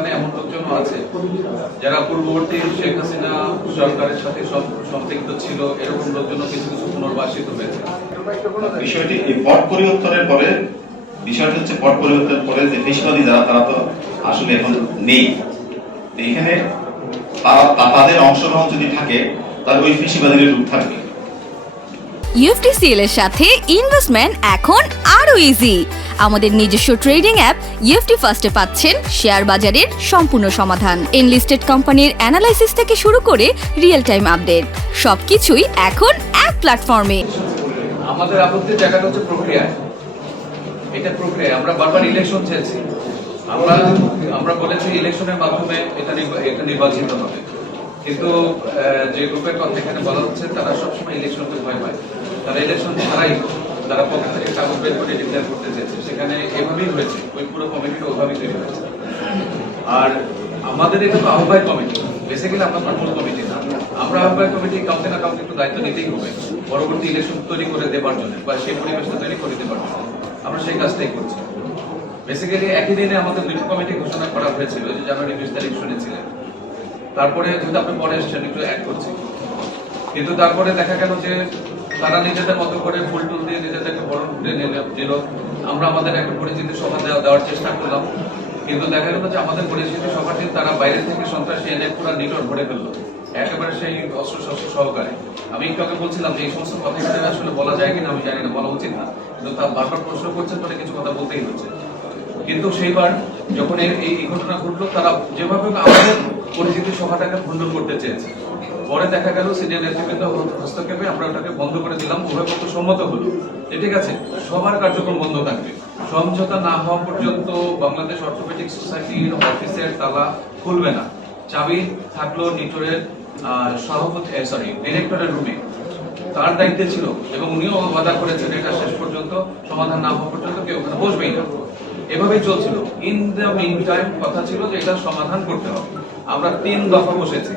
ওখানে এমন লোকজনও আছে যারা পূর্ববর্তী শেখ হাসিনা সরকারের সাথে সম্পৃক্ত ছিল, এরকম লোকজনও কিছু কিছু পুনর্বাসিত হয়েছে। বিষয়টি এই পট পরিবর্তনের পরে বিষয়টা হচ্ছে পট পরিবর্তনের পরে যে ফেসিবাদী যারা তারা তো আসলে এখন নেই। এখানে তাদের অংশগ্রহণ যদি থাকে তাহলে ওই ফেসিবাদীর রূপ থাকবে। ইউএফটিসিএল এর সাথে ইনভেস্টমেন্ট এখন আরো ইজি। আমাদের নিজস্ব ট্রেডিং অ্যাপ ইউএফটি ফার্স্টে পাচ্ছেন শেয়ার বাজারের সম্পূর্ণ সমাধান, এনলিস্টেড কোম্পানির অ্যানালাইসিস থেকে শুরু করে রিয়েল টাইম আপডেট, সবকিছুই এখন এক প্ল্যাটফর্মে। আমাদের আপত্তির জায়গাটা হচ্ছে প্রক্রিয়ায়। এটা প্রক্রিয়া, আমরা বারবার ইলেকশন চেয়েছি, আমরা বলেছি ইলেকশনের মাধ্যমে এটা নির্বাচিত হবে, কিন্তু যে গ্রুপের কথা এখানে বলা হচ্ছে তারা সবসময় ইলেকশনকে ভয় পায়। তারা ইলেকশন ছাড়াই তারা পক্ষ থেকে কাগজ বের করে ডিক্লেয়ার করতে চেয়েছে, সেখানে এভাবেই হয়েছে, ওই পুরো কমিটিটা ওইভাবেই তৈরি হয়েছে। আর আমাদের এটা তো আহ্বায়ক কমিটি, বেসিক্যালি আমরা কন্ট্রোল কমিটি না। আমরা আহ্বায়ক কমিটি কাউকে না কাউকে একটু দায়িত্ব নিতেই হবে পরবর্তী ইলেকশন তৈরি করে দেবার জন্য, বা সেই পরিবেশটা তৈরি করে দেবার জন্য। আমরা সেই কাজটাই করছি। বেসিক্যালি একই দিনে আমাদের দুটো কমিটি ঘোষণা করা হয়েছিল, যে জানুয়ারি 20 তারিখ শুনেছিলেন। তারপরে যেহেতু আপনি পরে এসছেন একটু অ্যাড করছি, কিন্তু তারপরে দেখা গেল যে তারা নিজেদের মতো করে ফুল টুল দিয়ে নিজেদেরকে বরণ করে নিল। আমরা আমাদের একটা পরিচিতি সভা দেওয়ার চেষ্টা করলাম, কিন্তু দেখা গেল যে আমাদের পরিচিতি সভাটি তারা বাইরে থেকে সন্ত্রাসী এনে পুরো নিটর ভরে ফেললো, একেবারে সেই অস্ত্র শস্ত্র সহকারে। আমি একটু আগে বলছিলাম যে এই সমস্ত কথা আসলে বলা যায় কিনা আমি জানি না, বলা উচিত না, কিন্তু তার বারবার প্রশ্ন করছেন বলে কিছু কথা বলতেই হচ্ছে। কিন্তু সেইবার যখন এই ঘটনা ঘটলো, তারা যেভাবে আমাদের পরিচিতি সভাটাকে ভণ্ডুল করতে চেয়েছে, পরে দেখা গেল সিনিয়র নেতৃবৃন্দ হস্তক্ষেপে আমরা ওটাকে বন্ধ করে দিলাম। উভয় পক্ষ সম্মত হলো, ঠিক আছে, সবার কার্যক্রম বন্ধ থাকবে, সমঝোতা না হওয়া পর্যন্ত বাংলাদেশ অর্থোপেডিক সোসাইটির অফিসের তালা খুলবে না, চাবি থাকলো নিটোরের ডিরেক্টরের রুমে, তার দায়িত্বে ছিল, এবং উনিও ওয়াদা করেছেন এটা শেষ পর্যন্ত সমাধান না হওয়া পর্যন্ত কেউ ওখানে বসবেই না। এভাবেই চলছিল। ইন দ্য মিন টাইম কথা ছিল যে এটা সমাধান করতে হবে। আমরা 3 দফা বসেছি,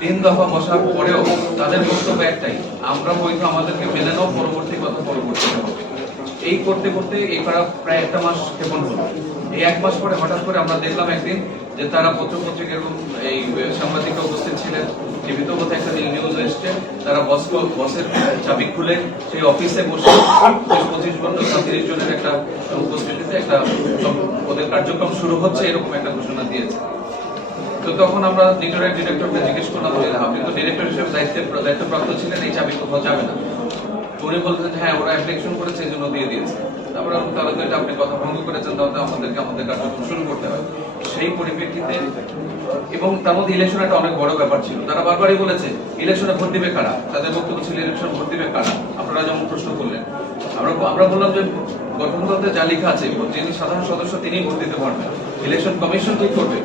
3 দফা বসার পরেও তাদের বক্তব্য একটাই, আমরা বৈধ, আমাদেরকে মেনে নাও, পরবর্তী কথা পরবর্তী হবে। এই করতে করতে এই প্রায় 1 মাস ক্ষেপণ হলো। এই 1 মাস পরে হঠাৎ করে আমরা দেখলাম একদিন যে তারা পত্রিকা এরকম এই সাংবাদিকরা উপস্থিত ছিলেন, টিভিতেও বোধহয় একটা নিউজ এসছে, তারা বসের চাবি খুলে সেই অফিসে বসে 25 জন 30 জনের একটা উপস্থিতিতে একটা ওদের কার্যক্রম শুরু হচ্ছে এরকম একটা ঘোষণা দিয়েছে। তো তখন আমরা নিটোরের ডিরেক্টরকে জিজ্ঞেস করলাম যে আপনি তো ডিরেক্টর হিসেবে দায়িত্বপ্রাপ্ত ছিলেন, এই চাবি কোথাও যাবে না। উনি বলছেন হ্যাঁ ওরা অ্যাপ্লিকেশন করেছে এই জন্য দিয়ে দিয়েছে। তারপরে তাহলে তো এটা আপনি কথা ভঙ্গ করেছেন, তাহলে আমাদের কার্যক্রম শুরু করতে হবে। সেই পরিপ্রেক্ষিতে, এবং তার মধ্যে ইলেকশন একটা অনেক বড় ব্যাপার ছিল, তারা বারবারই বলেছে ইলেকশনে ভোট দিবে কারা, তাদের বক্তব্য ছিল ইলেকশন ভোট দিবে কারা। আপনারা যেমন প্রশ্ন করলেন, আমরা বললাম যে গঠনতন্ত্রে যা লেখা আছে যিনি সাধারণ সদস্য তিনি ভোট দিতে পারবেন, ইলেকশন কমিশন ঠিক করবে,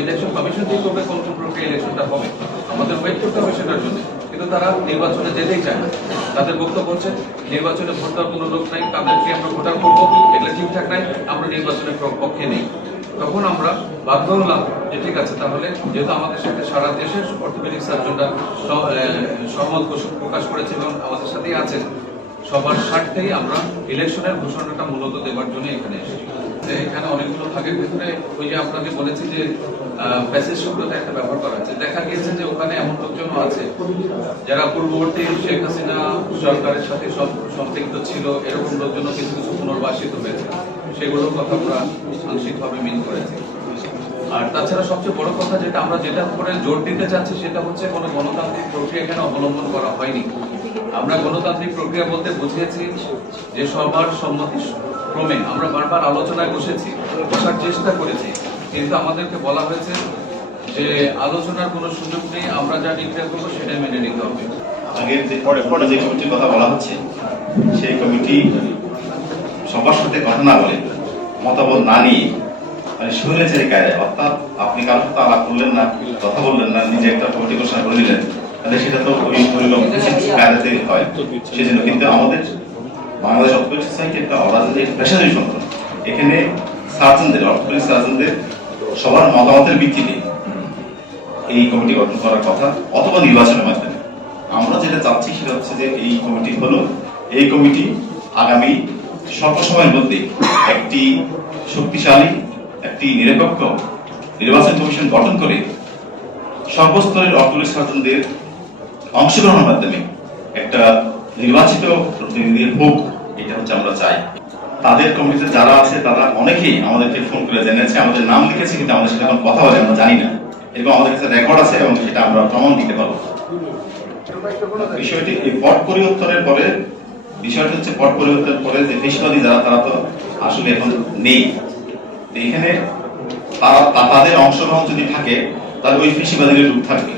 ইলেকশন কমিশন ঠিক করবে কোন কোন প্রক্রিয়া ইলেকশনটা হবে, আমাদের ওয়েট করতে হবে সেটার জন্য। কিন্তু তারা নির্বাচনে যেতেই চায় না। তাদের বক্তব্য হচ্ছে নির্বাচনে ভোট দেওয়ার কোনো লোক নাই, তাদেরকে আমরা ভোটার করবো, এগুলো ঠিকঠাক নাই, আমরা নির্বাচনের পক্ষে নেই। তখন আমরা বাধ্য হলাম যে ঠিক আছে, তাহলে যেহেতু আমাদের সাথে সারা দেশের অর্থোপেডিক সার্জনরা সহমত প্রকাশ করেছে এবং আমাদের সাথেই আছেন, সবার স্বার্থেই আমরা ইলেকশনের ঘোষণাটা মূলত দেবার জন্য এখানে এসেছি। এখানে অনেকগুলো ভাগের ভিতরে ওই যে আপনাকে বলেছি যে প্যাসেজ শব্দটা একটা ব্যবহার করা হয়েছে, দেখা গিয়েছে যে ওখানে এমন লোকজনও আছে যারা পূর্ববর্তী শেখ হাসিনা সরকারের সাথে সম্পৃক্ত ছিল, এরকম লোকজনও কিছু কিছু পুনর্বাসিত হয়েছে, সেগুলোর কথা আমরা আংশিকভাবে মিন করেছি। আর তাছাড়া সবচেয়ে বড় কথা যেটা আমরা যেটা উপরে জোর দিতে চাচ্ছি সেটা হচ্ছে কোনো গণতান্ত্রিক প্রক্রিয়া এখানে অবলম্বন করা হয়নি। আমরা গণতান্ত্রিক প্রক্রিয়া বলতে বুঝিয়েছি যে সবার সম্মতি ক্রমে আমরা বারবার আলোচনায় বসার চেষ্টা করেছি, কিন্তু আমাদেরকে বলা হয়েছে যে আলোচনার কোনো সুযোগ নেই, আমরা যা নির্ণয় করবো সেটাই মেনে নিতে হবে। আগের যে কমিটির কথা বলা হচ্ছে, সেই কমিটি সবার সাথে কথা না বলে, মতামত না নিয়ে, মানে স্বৈরাচারী কায়দা, অর্থাৎ আপনি কারোর সাথে আলাপ করলেন না, কথা বললেন না, নিজে একটা কমিটি ঘোষণা করে দিলেন, তাহলে সেটা তো ওই কায়দাতে হয়। সেজন্য কিন্তু আমাদের বাংলাদেশ অর্থোপেডিক সোসাইটি একটা অরাজনৈতিক পেশাদারী সংগঠন, এখানে সার্জনদের, অর্থোপেডিক সার্জনদের সবার মতামতের ভিত্তিতে এই কমিটি গঠন করার কথা, অথবা নির্বাচনের মাধ্যমে। আমরা যেটা চাচ্ছি সেটা হচ্ছে যে এই কমিটি হলো, এই কমিটি আগামী স্বল্প সময়ের মধ্যে একটি শক্তিশালী, একটি নিরপেক্ষ নির্বাচন কমিশন গঠন করে সর্বস্তরের অগ্রণী সার্জনদের অংশগ্রহণের মাধ্যমে একটা নির্বাচিত প্রতিনিধির হোক, এটা হচ্ছে আমরা চাই। তাদের কমিটিতে যারা আছে তারা অনেকেই আমাদেরকে ফোন করে জানিয়েছে, আমাদের নাম লিখেছে, কিন্তু আমাদের সাথে এখন কথা বলে আমরা জানি না। এরকম আমাদের কাছে রেকর্ড আছে এবং সেটা আমরা প্রমাণ দিতে পারবো। বিষয়টি এই পট পরিবর্তনের পরে, বিষয়টা হচ্ছে পট পরিবর্তনের পরে যে পেশবাদী যারা, তারা তো আসলে এখন নেই। এখানে তাদের অংশগ্রহণ যদি থাকে তাহলে ওই পেশিবাদীর রূপ থাকবে।